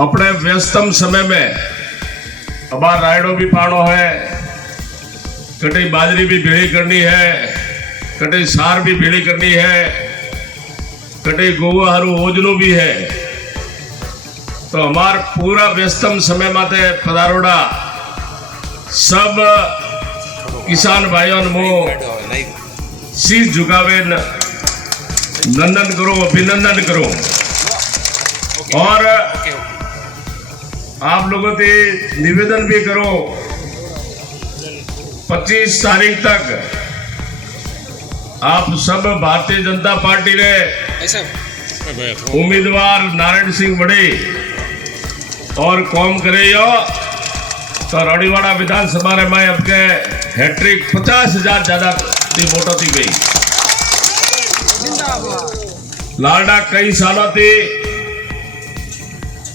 अपने व्यस्तम समय में अबार रायडो भी पानो है, कटी बाजरी भी भेड़ी करनी है, कटी सार भी भेड़ी करनी है, कटी गोवाहरू ओजनो भी है। तो हमार पूरा व्यस्तम समय माते पधारोड़ा सब किसान भाइयों मो शीश झुकावे नंदन करो, अभिनंदन करो। और आप लोगों से निवेदन भी करो 25 तारीख तक आप सब भारतीय जनता पार्टी ने उम्मीदवार नारायण सिंह बड़े और कौम करे यो तो रौड़ीवाड़ा विधानसभा में मैं आपके हैट्रिक 50,000 ज्यादा वोटों थी गई। लाडा कई सालों थी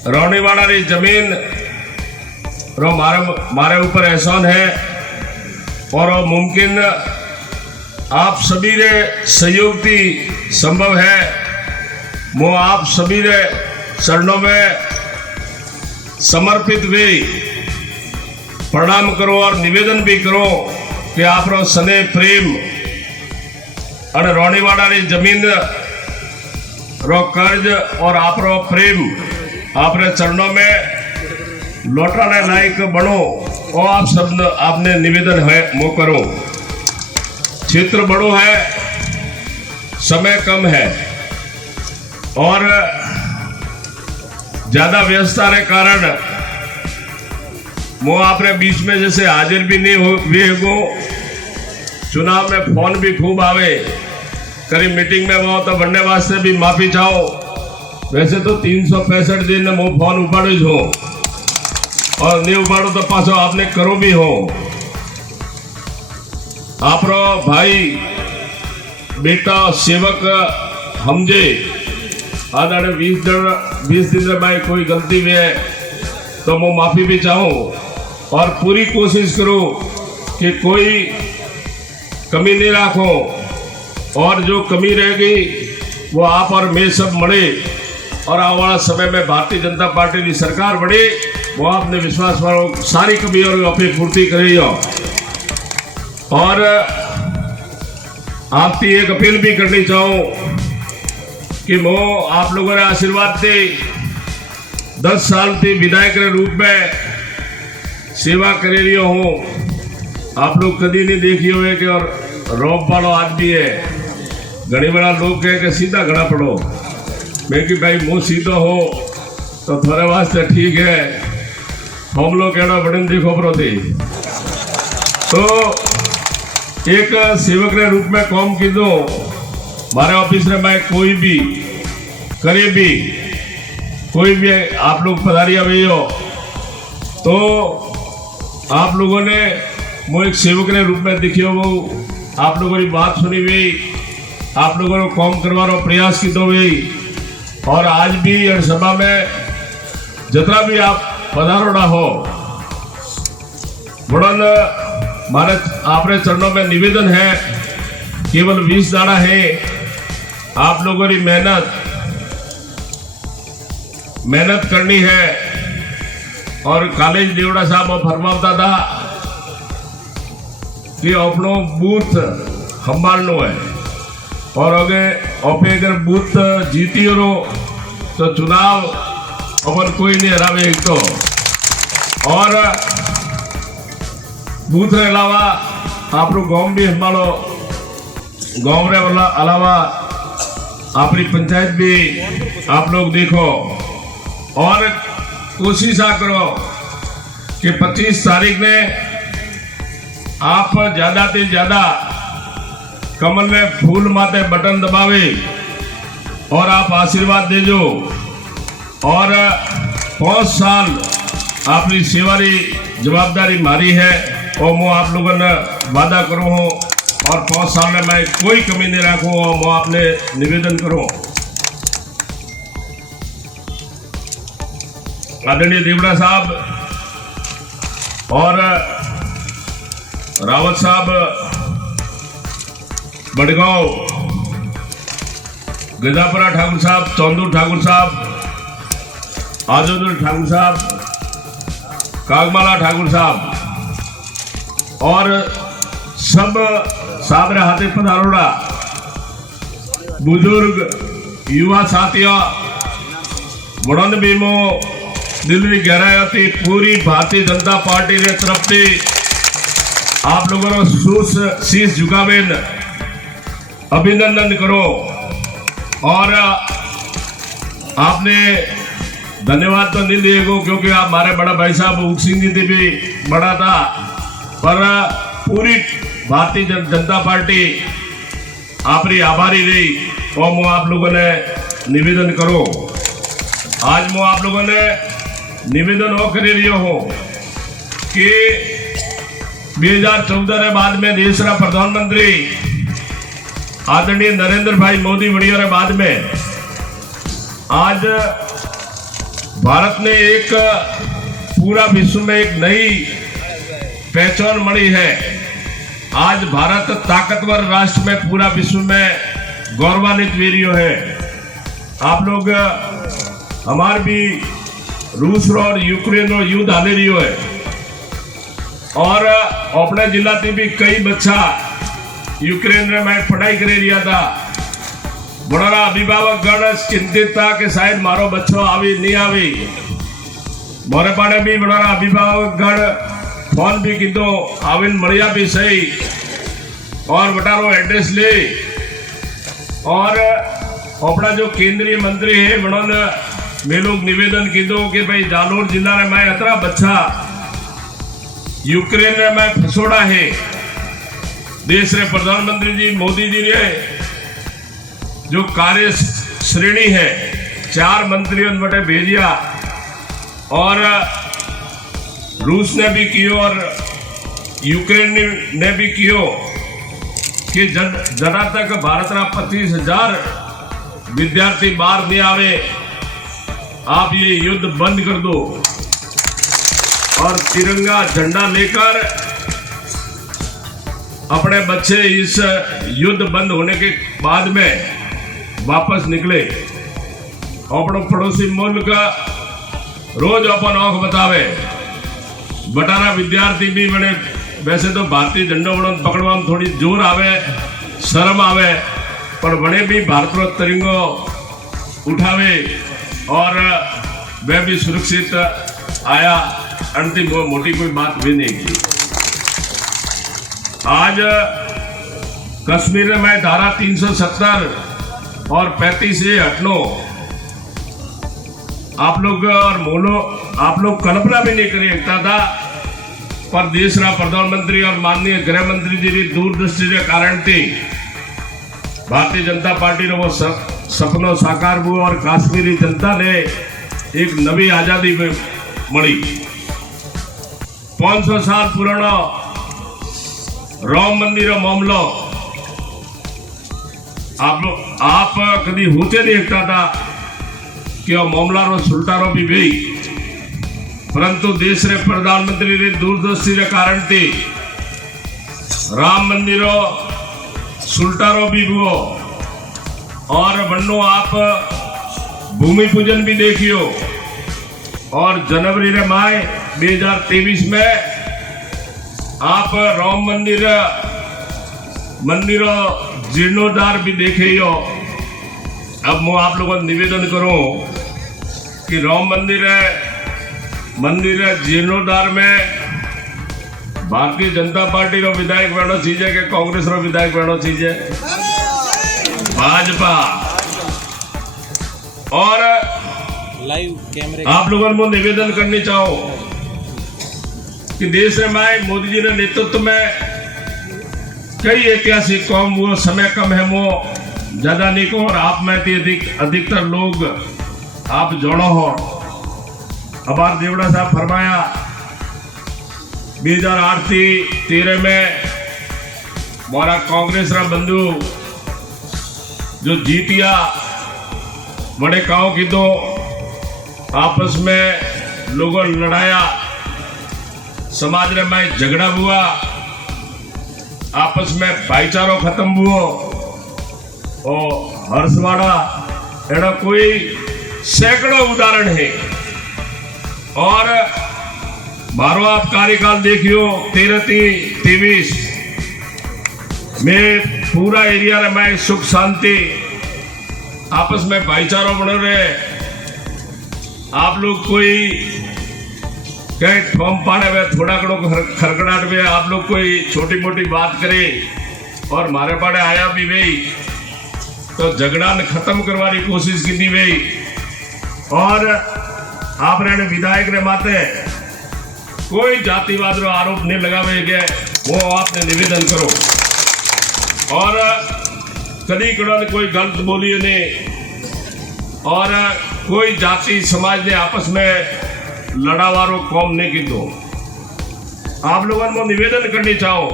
रौड़ीवाड़ा की जमीन रो मारे ऊपर एहसान है और मुमकिन आप सभी रे सहयोग थी संभव है। मो आप सभी रे चरणों में समर्पित हुए प्रणाम करो और निवेदन भी करो कि आप रो स्नेह प्रेम और रौड़ीवाड़ा की जमीन रो कर्ज और आप रो प्रेम आपने चरणों में लौटाने लायक बनो और आप सब आपने निवेदन है वो करो। क्षेत्र बड़ो है, समय कम है और ज्यादा व्यस्तता के कारण वो आपने बीच में जैसे हाजिर भी नहीं हो। चुनाव में फोन भी खूब आवे, करीब मीटिंग में वो तो बनने वास्ते भी माफी चाहो। वैसे तो 365 दिन मो फोन उपाड़ू हो और नहीं उपाड़ो तो पासो आपने करो भी हो। आप रो भाई बेटा सेवक हमजे आधारे 20 दिन में भाई कोई गलती भी है तो मैं माफी भी चाहूँ और पूरी कोशिश करो कि कोई कमी नहीं राखो और जो कमी रहेगी वो आप और मैं सब मरे और आने वाला समय में भारतीय जनता पार्टी की सरकार बने वो आपने विश्वास वालों सारी कमी और अपनी पूर्ति करी हो। और आपकी एक अपील भी करनी चाहूँ कि वो आप लोगों ने आशीर्वाद से 10 साल थी विधायक के रूप में सेवा कर रही हूँ। आप लोग कभी नहीं देखी हुए कि और रोप वालों आदमी है, घनी बड़ा लोग कहे कि सीधा घड़ा पड़ो। मैं कि भाई मुँह सीधा हो तो थोड़े वास्ते ठीक है, हम लोग कहना बड़े देखो पड़ो थी। तो एक सेवक के रूप में काम की दो हमारे ऑफिस में मैं कोई भी करीबी कोई भी आप लोग पधारिया भी हो तो आप लोगों ने वो एक सेवक के रूप में देखियो, वो आप लोगों की बात सुनी हुई, आप लोगों ने काम करवाने प्रयास की दो हुई। और आज भी हर सभा में जितना भी आप पधारोड़ा हो बड़न मारे आपने चरणों में निवेदन है, केवल 20 दाड़ा है। आप लोगों की मेहनत करनी है और कॉलेज देवड़ा साहब फरमावता था कि अपनो बूथ संभालनो है और अगर बूथ जीती हो तो चुनाव अपन कोई नहीं हरावे एक तो। और बूथ के अलावा आप लोग गाँव भी संभालो, गाँव रे अलावा अपनी पंचायत भी आप लोग देखो और कोशिश करो कि 25 तारीख में आप ज्यादा से ज्यादा कमल में फूल माते बटन दबावे और आप आशीर्वाद दे जो और 5 साल अपनी सेवा की जवाबदारी मारी है और मैं आप लोगों ने वादा करूँ हूँ और 5 साल में मैं कोई कमी नहीं रखूँ और मैं आपने निवेदन करूँ। आदरणीय देवड़ा साहब और रावत साहब, बड़गांव गजापुरा ठाकुर साहब, चौंदूर ठाकुर साहब आजोदुल ठाकुर साहब, कागमाला ठाकुर साहब और सब साबरे हाथे पधारोड़ा बुजुर्ग युवा साथियों, वड़न बीमो दिल की गहराई थी पूरी भारतीय जनता पार्टी ने तरफ थी आप लोगों ने शीश झुकावेन अभिनंदन करो। और आपने धन्यवाद तो नहीं दिएगो क्योंकि आप हमारे बड़ा भाई साहब उग सिंह जी भी बड़ा था, पर पूरी भारतीय जनता पार्टी आपरी आभारी रही और मैं आप लोगों ने निवेदन करो। आज मैं आप लोगों ने निवेदन हो कर रही हो कि 2014 के बाद में देश का प्रधानमंत्री आदरणीय नरेंद्र भाई मोदी बढ़िया रे बाद में आज भारत ने एक पूरा विश्व में एक नई पहचान मिली है। आज भारत ताकतवर राष्ट्र में पूरा विश्व में गौरवान्वित वीरियो है। आप लोग हमारे भी रूस और यूक्रेन और युद्ध हाले रही है और अपने जिला से भी कई बच्चा यूक्रेन में मैं पढ़ाई कर रहा था। बड़ा अभिभावक गण चिंतित था कि शायद मारो बच्चों आवी नहीं आवी। मोरे पाने भी बड़ा अभिभावक गण फोन भी कीधो आविन मरिया भी सही और बटारो एड्रेस ले और अपना जो केंद्रीय मंत्री है उन्होंने वे लोग निवेदन कीधो कि भाई जालोर जिला में मैं अतरा बच्चा यूक्रेन में मैं फसोड़ा है। देश रे प्रधानमंत्री जी मोदी जी ने जो कार्य श्रेणी है 4 मंत्रियों बटे भेजिया और रूस ने भी कियो और यूक्रेन ने भी कियो कि जरा तक भारत का 25,000 विद्यार्थी बाहर नहीं आवे आप ये युद्ध बंद कर दो और तिरंगा झंडा लेकर अपने बच्चे इस युद्ध बंद होने के बाद में वापस निकले। अपनो पड़ोसी मुल्क रोज अपन औख बतावे बटारा विद्यार्थी भी बड़े वैसे तो भारतीय झंडो बड़ो पकड़वा में थोड़ी जोर आवे शर्म आवे पर बड़े भी भारत रो तिरंगो उठावे और वह भी सुरक्षित आया। अंतिम वो मोटी कोई बात भी नहीं की। आज कश्मीर में धारा 370 और 35 से हटनो आप लोग और मोलो आप लोग कल्पना भी नहीं कर सकता था, पर देश का प्रधानमंत्री और माननीय गृह मंत्री जी की दूरदृष्टि के कारण थी भारतीय जनता पार्टी ने वो सपनों साकार हुआ और कश्मीरी जनता ने एक नवी आजादी मिली। 500 साल पुराना राम मंदिर मामलो आप कभी होते नहीं सकता था कि मामला रो सुलटारो भी गई, परंतु देश रे प्रधानमंत्री रे दूरदृष्टि के कारण थी राम मंदिरो सुलटारो भी हुआ और बन्नो आप भूमि पूजन भी देखियो और जनवरी रे माय 2023 में आप राम मंदिर जीर्णोद्धार भी देखे हो। अब मैं आप लोगों को निवेदन करूं कि राम मंदिर जीर्णोद्धार में भारतीय जनता पार्टी रो विधायक बनो चीजे के कांग्रेस रो विधायक बनो चीजे भाजपा और लाइव कैमरे आप लोगों को निवेदन करनी चाहो कि देश में मोदी जी ने नेतृत्व में कई ऐतिहासिक काम वो समय कम है वो ज्यादा नहीं को और आप में अधिकतर लोग आप जोड़ो हो। अबार देवड़ा साहब फरमाया 2008-13 में हमारा कांग्रेस रा बंधु जो जीतिया बड़े काओ की दो आपस में लोगों ने लड़ाया, समाज में झगड़ा हुआ, आपस में भाईचारो खत्म हुआ और हर्षवाड़ा एड़ा कोई सैकड़ों उदाहरण है और मारो आप कार्यकाल देखियो 13-23 में पूरा एरिया में सुख शांति आपस में भाईचारा बने रहे। आप लोग कोई कहीं ठोम पाने में थोड़ा कड़ो खड़खड़ाहट में आप लोग कोई छोटी मोटी बात करे और मारे पाड़े आया भी भाई तो झगड़ा ने खत्म करवाने की कोशिश की थी भाई। और आपने विधायक ने माते कोई जातिवाद रो आरोप नहीं लगावे गए, वो आपने निवेदन करो। और कदी कड़ा ने कोई गलत बोली ने और कोई जाति समाज ने आपस में लड़ावारो कौम नहीं की। तो आप लोगों को निवेदन करनी चाहो,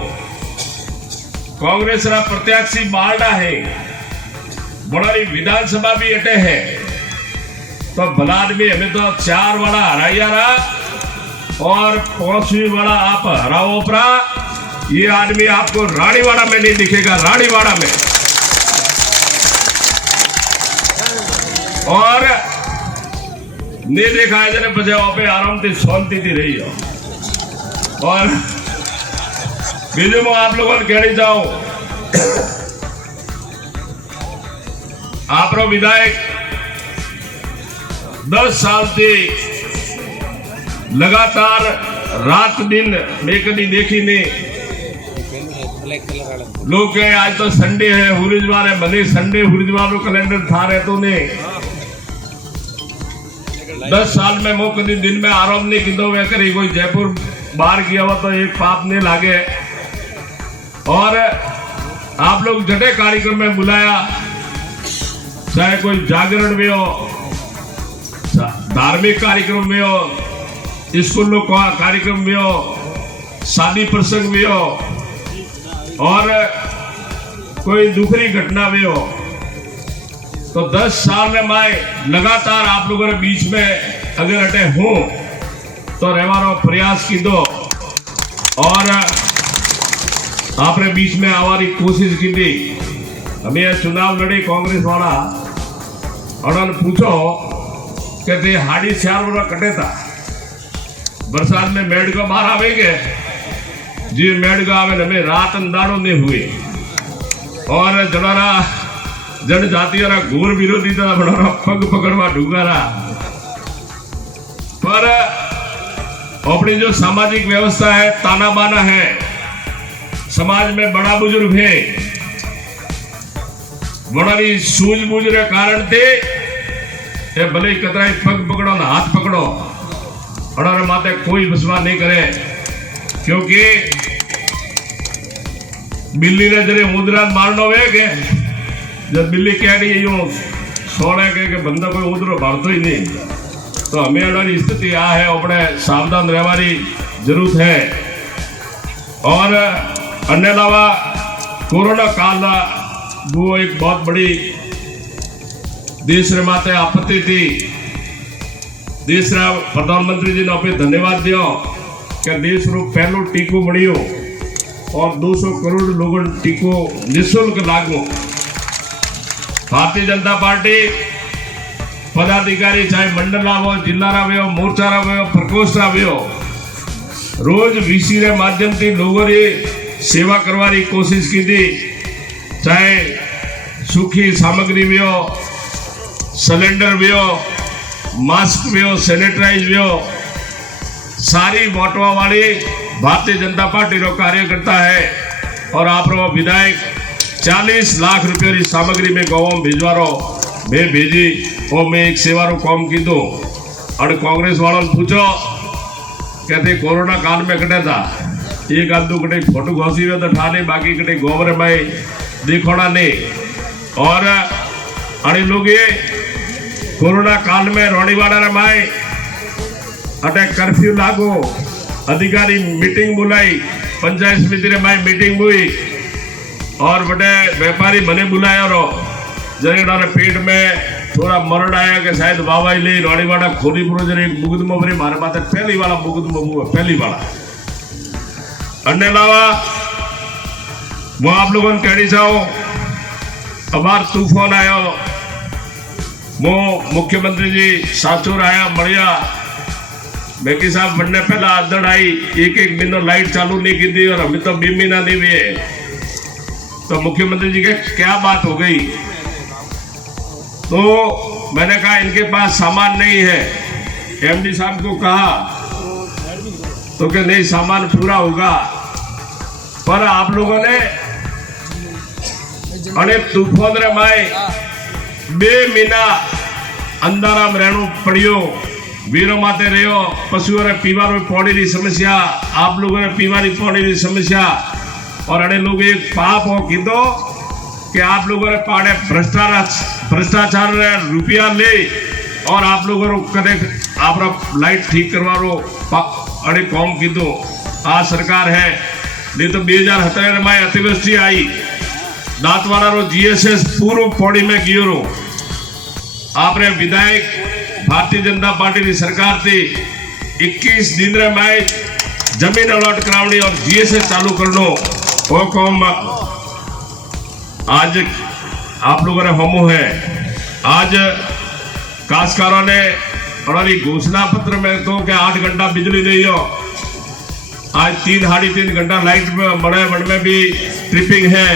कांग्रेस रा प्रत्याशी बारडा है, बड़ारी विधानसभा भी अटे है, तो भला आदमी हमें तो 4 वाला हराइया रहा और 5वीं वाला आप हराओ परा। ये आदमी आपको रानीवाड़ा में नहीं दिखेगा, रानीवाड़ा में। और नहीं देखा है जने बजाओ पे आराम से शांति थी रही हो। और बीजू में आप लोगों ने कहनी जाओ, आप रो विधायक 10 साल से लगातार रात दिन मैं कभी देखी नहीं। लोग कहे आज तो संडे है, हुरिजवार है, भले संडे हुरिजवार रो कैलेंडर था रहे तो ने 10 साल में मो कभी दिन में आराम नहीं किदो वे करी। कोई जयपुर बाहर गया हुआ तो एक पाप नहीं लागे। और आप लोग जटे कार्यक्रम में बुलाया, चाहे कोई जागरण में हो, धार्मिक कार्यक्रम में हो, स्कूलों का कार्यक्रम में हो, शादी प्रसंग में हो और कोई दूसरी घटना में हो, तो 10 साल में मैं लगातार आप लोगों के बीच में अगर अटे हूं तो रहवारो प्रयास की दो और आपने बीच में आवारी कोशिश की थी। हमें चुनाव लड़ी कांग्रेस वाला और उन्होंने पूछो कहते हाड़ी 4 वर्ष कटे था, बरसात में मेड़ को बाहर आवेंगे जी, मेड़ को आवे हमें रात अंधारो नहीं हुए। और जनारा जनजाति घोर विरोधी था, बड़ा पग पकड़वा ढूंगा। पर अपनी जो सामाजिक व्यवस्था है, ताना बाना है, समाज में बड़ा बुजुर्ग है, बड़ी सूझबूझ के कारण थे भले ही कतरा पग पकड़ो ना हाथ पकड़ो और माते कोई विश्वास नहीं करे। क्योंकि बिल्ली ने जरे मुद्रा मारनो वे के जब बिल्ली कह रही यूं सोने के बंदा कोई उधरो भारतो ही नहीं। तो हमें हमारी स्थिति आ है, अपने सावधान रहने जरूरत है। और अन्य अलावा कोरोना काल वो एक बहुत बड़ी देश रे माते आपत्ति थी। देश रा प्रधानमंत्री जी ने अपने धन्यवाद दियो कि देश रो पहलो टीको बढ़ियो और 200 करोड़ लोगों टीको निःशुल्क लागू। भारतीय जनता पार्टी पदाधिकारी चाहे मंडल हो, जिला हो, मोर्चा हो, प्रकोष्ठ हो, रोज वीसी रे माध्यम से लोगों री सेवा करवानी कोशिश की थी। चाहे सूखी सामग्री भी हो, सिलेंडर भी हो, मास्क भी हो, सैनिटाइज भी हो, सारी बांटवा वाली भारतीय जनता पार्टी रो कार्यकर्ता है। और आप रो विधायक 40 लाख रुपये की सामग्री में गाँव भिजवारो मैं भेजी और मैं एक सेवा रो काम की दो। और कांग्रेस वालों ने पूछो कहते कोरोना काल में कटे था, एक आदू कटे फोटो घोसी हुए तो ठाने, बाकी कटे गोबर में दिखोना नहीं। और अरे लोग ये कोरोना काल में रोनीवाड़ा रे माए अटैक कर्फ्यू लागू, अधिकारी मीटिंग बुलाई, पंचायत समिति रे माए मीटिंग हुई और बड़े व्यापारी बने बुलाया रो जरेड़ा पेट में थोड़ा मरण आया कि शायद बाबा ले रोनीवाड़ा खोलीपुर जरे मुकदमा भरी मारे बात पहली वाला मुकदमा हुआ, पहली वाला। अन्य अलावा वो आप लोगों ने कहनी चाहो अबार तूफान आयो, वो मुख्यमंत्री जी साचोर आया बढ़िया मेकी साहब बनने पहला आदड़ आई, एक एक महीनों लाइट चालू नहीं की थी और हमें तो 20 महीना नहीं हुए। तो मुख्यमंत्री जी के क्या बात हो गई? तो मैंने कहा इनके पास सामान नहीं है। एमडी साहब को कहा तो कि नहीं सामान पूरा होगा, पर आप लोगों ने अने तूफान रे माए 2 महीना अंधाराम रहनो पड़ियो, वीरों माते रहो, पशुओं ने पीवार पानी की समस्या, आप लोगों ने पीवारी पानी की समस्या, और अड़े लोग एक पाप हो कीधो कि आप लोगों ने पाड़े भ्रष्टाचार रुपया ले और आप लोगों ने कदे आप लाइट ठीक करवा रो अड़े कौम कीधो। आ सरकार है, नहीं तो 2017 में अतिवृष्टि आई, दांतवाड़ा रो जीएसएस पूर्व पौड़ी में गियो रो। आपने विधायक भारतीय जनता पार्टी की सरकार थी, 21 दिन रे मैं जमीन अलॉट करावनी और जीएसएस चालू करनो, वो कौम आज आप लोगों ने हमू है। आज काश्तकारों ने हमारी घोषणा पत्र में तो कि 8 घंटा बिजली नहीं हो, आज 3-3.5 घंटा लाइट बड़े में भी ट्रिपिंग है,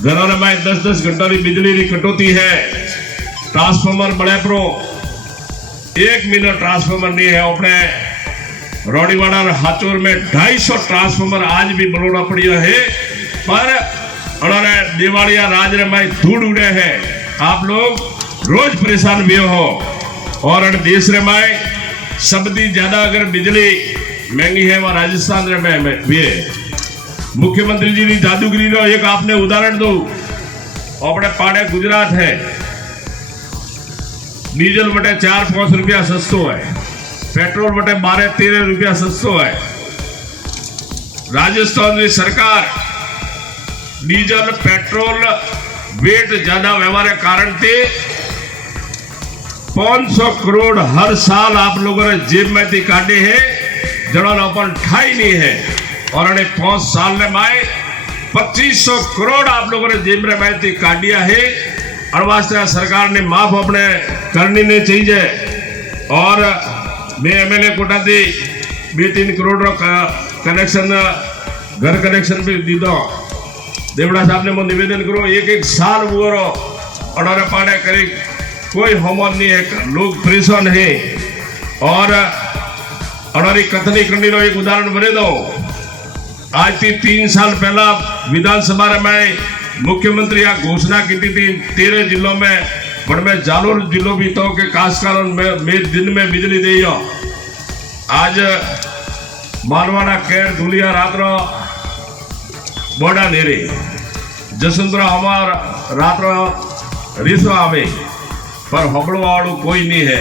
घरों में 10-10 घंटा की बिजली की कटौती है, ट्रांसफार्मर बड़े प्रो 1 मिनट ट्रांसफार्मर नहीं है। अपने रोडीवाड़ा हाचोर में 250 ट्रांसफार्मर आज भी बनोना पड़िया है, पर उन्होंने दिवालिया राज में धूड़ उड़े हैं। आप लोग रोज परेशान भी हो, और देश रे में सबसे ज्यादा अगर बिजली महंगी है वह राजस्थान में भी है। मुख्यमंत्री जी की जादूगिरी रो एक आपने उदाहरण दो, अपने पाड़े गुजरात है, डीजल बटे 4-5 रुपया सस्तो है, पेट्रोल बटे 12-13 रुपया सस्तो है। राजस्थान की सरकार डीजल पेट्रोल वेट ज्यादा व्यवहार कारण थे 500 करोड़ हर साल आप लोगों ने जेब में थी काटे हैं, जिन्होंने अपन ठाई नहीं है, और 5 साल में माए 2500 करोड़ आप लोगों ने जेब में थी काटिया है। और वास्ते सरकार ने माफ अपने करनी नहीं चाहिए। और मैं एमएलए कोटा थी 2-3 करोड़ कनेक्शन घर कनेक्शन भी दी दो। देवड़ा साहब ने मुझे निवेदन करो, एक साल वो रो और पाड़े करी कोई होमवर्क नहीं है, लोग परेशान है। और हमारी कथनी करनी रो एक उदाहरण बने दो। आज थी 3 साल पहला विधानसभा में मुख्यमंत्री यहाँ घोषणा की थी 13 जिलों में, पर में जालोर जिलों भी तो के काश्तकारों में दिन में बिजली दे। आज मालवाड़ा केर धुलिया रात रो बोडा नेरे जसवंतरा हमार रात रो रिसो आवे, पर हबड़ो वालों कोई नहीं है।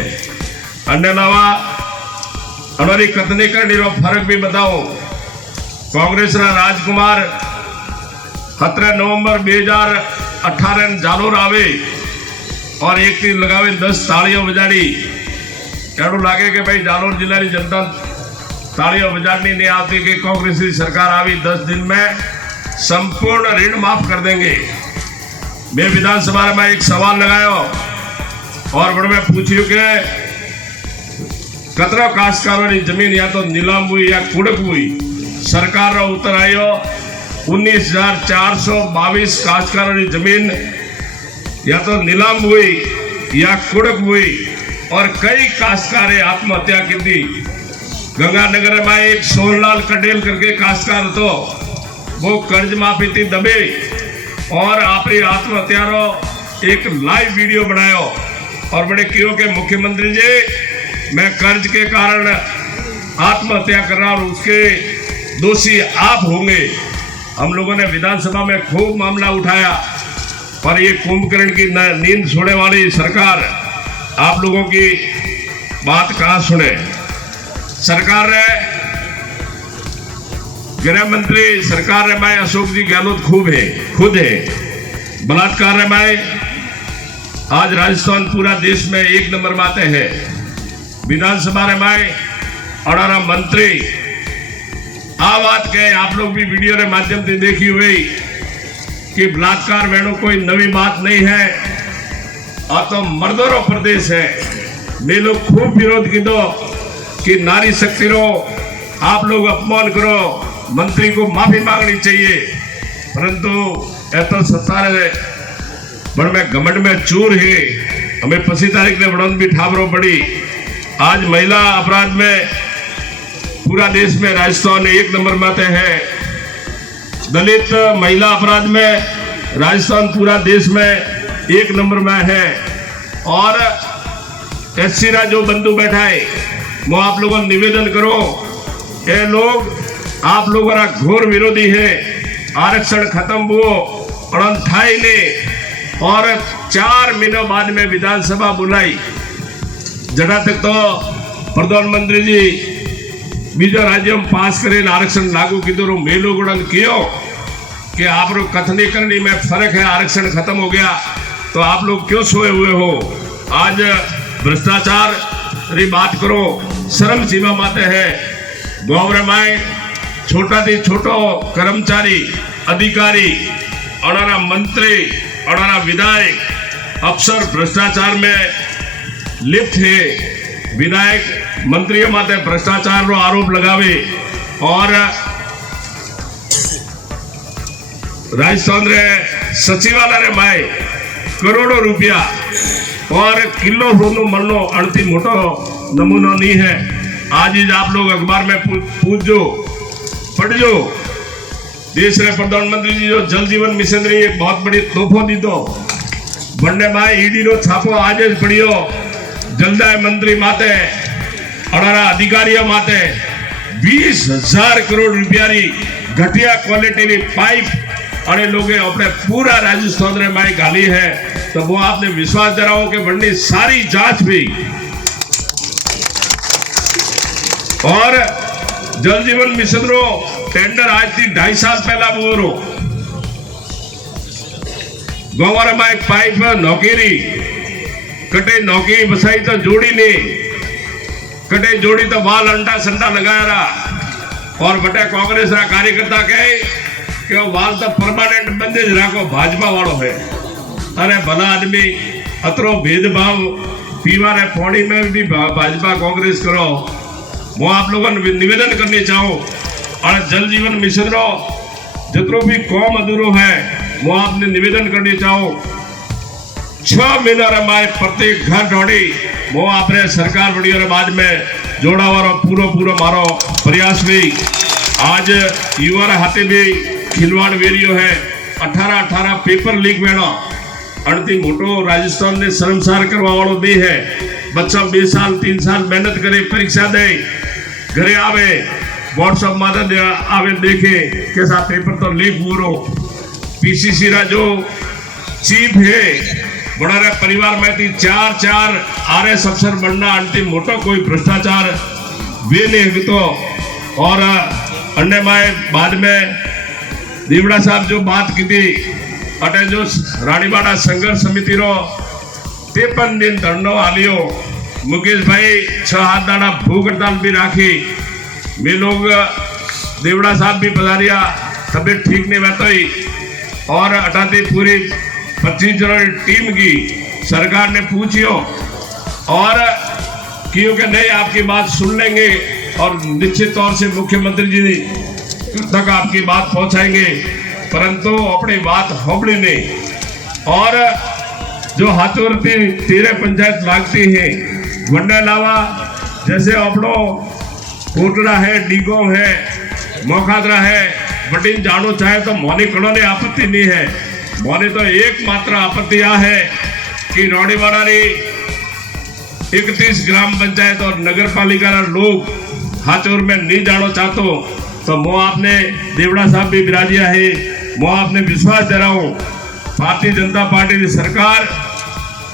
अन्य अलावा हमारी कथनी करनी रो फर्क भी बताओ। कांग्रेस रा राजकुमार 17 नवंबर 2018 जालोर आवे और एक तीन लगावे 10 तालियों बजाड़ी, एडू लागे कि भाई जालोर जिला की जनता तालियों बजाड़नी नहीं आती कि कांग्रेस की सरकार आवी 10 दिन में संपूर्ण ऋण माफ कर देंगे। मैं विधानसभा में एक सवाल लगाया और बड़े में पूछियो कि कतरा काश्तकारों की जमीन या तो नीलाम हुई या कुड़क हुई। सरकार रा उत्तर आयो 19,422 काश्तकारों की जमीन या तो नीलाम हुई या कुड़क हुई, और कई काश्तकारें आत्महत्या की थी। गंगानगर में एक सोनलाल कटेल करके काश्तकार तो वो कर्ज माफी थी दबे, और अपनी आत्महत्या रो एक लाइव वीडियो बनायो और बड़े क्यों के मुख्यमंत्री जी मैं कर्ज के कारण आत्महत्या कर रहा और उसके दोषी आप होंगे। हम लोगों ने विधानसभा में खूब मामला उठाया, पर ये कुंभकर्ण की नींद सोने वाली सरकार आप लोगों की बात कहाँ सुने। सरकार ने गृह मंत्री सरकार में अशोक जी गहलोत खुद है बलात्कार में आज राजस्थान पूरा देश में 1 नंबर में आते हैं। विधानसभा में 18 मंत्री आ बात कहे, आप लोग भी वीडियो के माध्यम से देखी हुई कि बलात्कार वेणु कोई नवी बात नहीं है, और तो मर्दों प्रदेश है। मैं लोग खूब विरोध की दो कि नारी शक्ति रो आप लोग अपमान करो, मंत्री को माफी मांगनी चाहिए, परंतु ऐसा सत्तार बड़ में घमंड में चूर है। हमें 25 तारीख ने बड़ौन भी ठाबरो पड़ी। आज महिला अपराध में पूरा देश में राजस्थान 1 नंबर में आते हैं। दलित महिला अपराध में राजस्थान पूरा देश में 1 नंबर में है। और एससी रा जो बंधु बैठा है वो आप लोगों निवेदन करो, ये लोग आप लोगों का घोर विरोधी है। आरक्षण खत्म हुआ और थाई ने और 4 महीनों बाद में विधानसभा बुलाई। जड़ा तक तो प्रधानमंत्री जी बीजा राज्य में पास करे आरक्षण लागू की दो मेलो गुणन कियो कि आप लोग कथनी करनी में फर्क है, आरक्षण खत्म हो गया तो आप लोग क्यों सोए हुए हो। आज भ्रष्टाचार री बात करो, शर्म सीमा माते है। गाँव में छोटा थी छोटो कर्मचारी अधिकारी अनारा मंत्री अनारा विधायक अफसर भ्रष्टाचार में लिप्त है। विधायक मंत्रियों माते भ्रष्टाचार रो आरोप लगावे और राजस्थान रे सचिवालय रे माए करोड़ों रुपया और किलो सोनू मरनो अड़ती मोटो नमूना नहीं है। आज ही आप लोग अखबार में पूछो पढ़ो, देश रे प्रधानमंत्री जी जो जल जीवन मिशन री एक बहुत बड़ी तोहफो दी दो बंडे माए ईडी रो छापो आज पड़ियो। जलदाय मंत्री माते अनारा अधिकारियों माते 20,000 करोड़ रुपया री घटिया क्वालिटी री पाइप अने लोगे अपने पूरा राजस्थान रे माई गाली है। तो वो आपने विश्वास दिलाओ कि बंडी सारी जांच भी और जल जीवन मिशन रो टेंडर आज थी 2.5 साल पहला वो रो गोवार में एक पाइप नौकरी कटे नौकरी बसाई तो जोड़ी ने कटे जोड़ी तो वाल अंडा संडा लगाया रहा और बटे कांग्रेस रा कार्यकर्ता कहे कि वो वाल तो परमानेंट बंदेज राखो भाजपा वालों है। अरे भला आदमी अतरो भेदभाव पीवा रे पौड़ी में भी भाजपा कांग्रेस करो। वो आप लोगों ने निवेदन करने चाहो और जल जीवन मिशन रो जितनो भी कौम अधूरो है वो आपने निवेदन करने चाहो 6 महीना रमाए प्रत्येक घर ढोड़ी वो आपने सरकार बड़ी और बाद में जोड़ा वारो पूरो मारो प्रयास भी। आज युवा हाथे भी खिलवाड़ वेरियो है। 18 पेपर लीक वेणो अड़ती मोटो राजस्थान ने शर्मसार करवा वालों भी है। बच्चा 2 साल 3 साल मेहनत करे परीक्षा दे घरे आवे व्हाट्सएप माध्यम आवे देखे कैसा पेपर तो लीक हो। पीसीसी रा जो चीफ है बड़ा रे परिवार में थी 4 आरएस अफसर बनना अंतिम मोटो कोई भ्रष्टाचार वे नहीं तो। और अन्य माए बाद में देवड़ा साहब जो बात की थी अटे जो रानीवाड़ा संघर्ष समिति रो 53 दिन धरनो आलियो मुकेश भाई 6 हाथ दाना भूख हड़ताल भी राखी। वे लोग देवड़ा साहब भी पधारिया तबियत ठीक नहीं बताई और अटाती पूरी 25 जनों टीम की सरकार ने पूछियो और क्योंकि नहीं आपकी बात सुन लेंगे और निश्चित तौर से मुख्यमंत्री जी तक आपकी बात पहुंचाएंगे, परंतु अपनी बात होबड़ी नहीं। और जो हाथोरती 13 पंचायत लागती है वंडे अलावा जैसे अपनो कोटड़ा है डीगोम है मोखादरा है बटिन जानो चाहे तो मोनी कड़ो ने आपत्ति नहीं है। मोनी तो एकमात्र आपत्ति यह है कि रौड़ीवाड़ा री 31 ग्राम पंचायत और नगर पालिका लोग हाथोर में नहीं जानो चाहतो तो वो आपने देवड़ा साहब भी बिराजिया है। वो आपने विश्वास दिलाऊं भारतीय जनता पार्टी की सरकार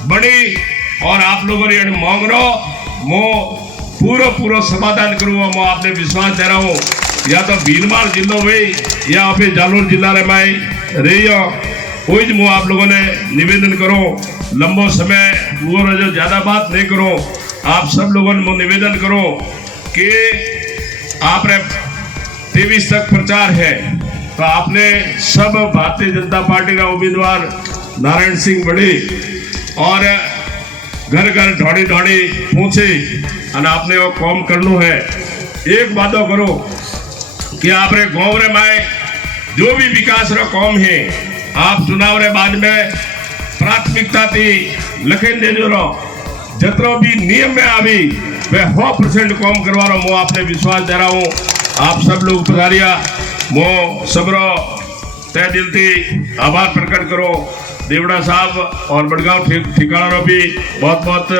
बड़ी और आप लोगों ने मांग रो वो पूरा समाधान करूंगा। वो आपने विश्वास दिलाऊं या तो भीलवाड़ा जिलो में या फिर जालोर जिला में रही कोई वो आप लोगों ने निवेदन करो लंबो समय वो जो ज्यादा बात नहीं करो। आप सब लोगों ने निवेदन करो कि आपने 23 तक प्रचार है तो आपने सब भारतीय जनता पार्टी का उम्मीदवार नारायण सिंह बड़े और घर घर दौड़ी दौड़ी पूछे અને आपने वो काम करनो है। एक वादो करो कि आपरे गांव रे में जो भी विकास रो काम है आप चुनाव रे बाद में प्राथमिकता थी लखन देजो रो जतरो भी नियम में आवी वे 100% काम करवानो मो आपने विश्वास दे रहा हूँ। आप सब लोग पधारिया मो सबरो तय दिल थी आभार प्रकट करो। देवड़ा साहब और बड़गांव ठिकाना रो भी बहुत बहुत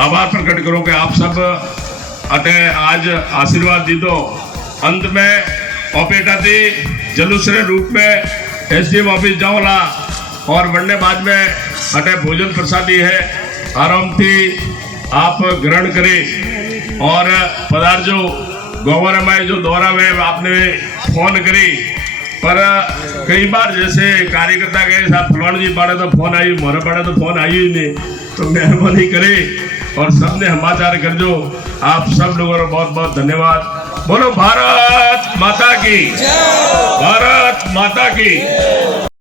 आभार प्रकट करो कि आप सब अटे आज आशीर्वाद दी दो। अंत में ऑपेटा थी जलूस रे रूप में एसडीएम ऑफिस जाओला और बढ़ने बाद में अटे भोजन प्रसादी है आराम थी आप ग्रहण करें और पदार्थ जो गोवर में जो दौरा में आपने फोन करी पर कई बार जैसे कार्यकर्ता गए साहब फलान जी बाड़े तो फोन आई मोरे बाड़े तो फोन आई ही नहीं, तो मेहरबानी करे और सबने समाचार कर जो। आप सब लोगों को बहुत बहुत धन्यवाद। बोलो भारत माता की, भारत माता की।